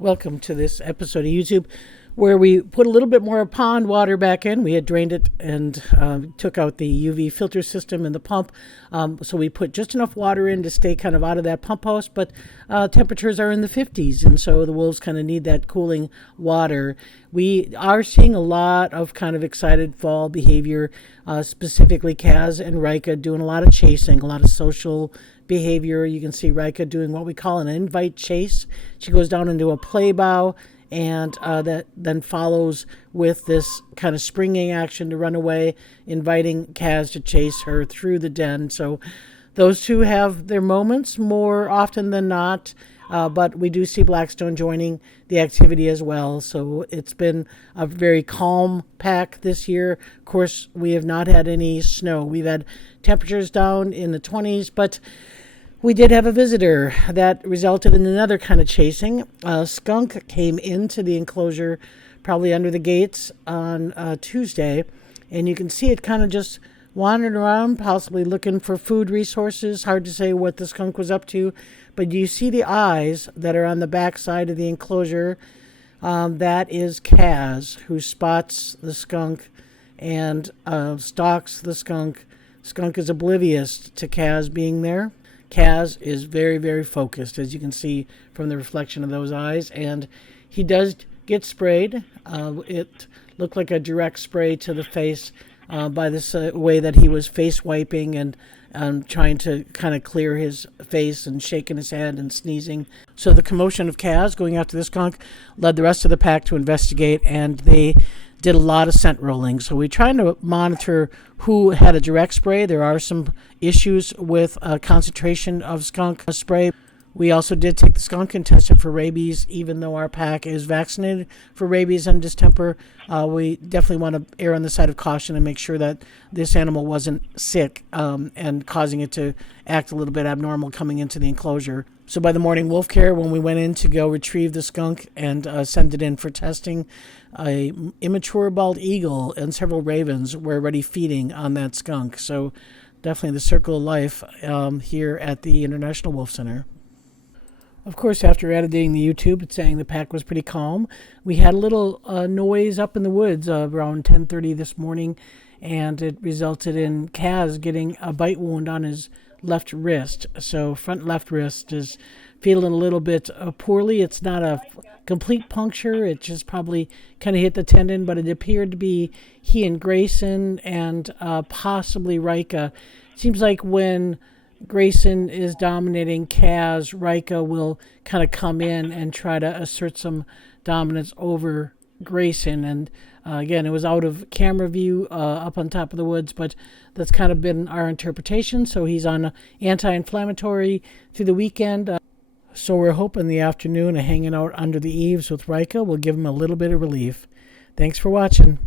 Welcome to this episode of YouTube where we put a little bit more pond water back in. We had drained it and took out the UV filter system and the pump. So we put just enough water in to stay kind of out of that pump house, but temperatures are in the 50s, and so the wolves kind of need that cooling water. We are seeing a lot of kind of excited fall behavior, specifically Kaz and Rika doing a lot of chasing, a lot of social behavior. You can see Rika doing what we call an invite chase. She goes down into a play bow and that then follows with this kind of springing action to run away, inviting Kaz to chase her through the den. So those two have their moments more often than not, but we do see Blackstone joining the activity as well. So it's been a very calm pack this year. Of course, we have not had any snow. We've had temperatures down in the 20s, but we did have a visitor that resulted in another kind of chasing. A skunk came into the enclosure, probably under the gates on Tuesday, and you can see it kind of just wandering around, possibly looking for food resources. Hard to say what the skunk was up to, but you see the eyes that are on the back side of the enclosure. That is Kaz, who spots the skunk and stalks the skunk. Skunk is oblivious to Kaz being there. Kaz is very, very focused, as you can see from the reflection of those eyes, and he does get sprayed. It looked like a direct spray to the face by this way that he was face wiping and trying to kind of clear his face and shaking his head and sneezing. So the commotion of Kaz going after the skunk led the rest of the pack to investigate, and they did a lot of scent rolling. So we're trying to monitor who had a direct spray. There are some issues with concentration of skunk spray. We also did take the skunk and test it for rabies. Even though our pack is vaccinated for rabies and distemper, we definitely want to err on the side of caution and make sure that this animal wasn't sick and causing it to act a little bit abnormal coming into the enclosure. So by the morning wolf care, when we went in to go retrieve the skunk and send it in for testing, a immature bald eagle and several ravens were already feeding on that skunk. So definitely the circle of life here at the International Wolf Center. Of course, after editing the YouTube, it's saying the pack was pretty calm. We had a little noise up in the woods around 10:30 this morning, and it resulted in Kaz getting a bite wound on his left wrist. So front left wrist is feeling a little bit poorly. It's not a complete puncture. It just probably kind of hit the tendon, but it appeared to be he and Grayson and possibly Rika. Seems like when Grayson is dominating Kaz, Rika will kind of come in and try to assert some dominance over Grayson. And again, it was out of camera view up on top of the woods, but that's kind of been our interpretation. So he's on anti-inflammatory through the weekend. So we're hoping the afternoon of hanging out under the eaves with Rika will give him a little bit of relief. Thanks for watching.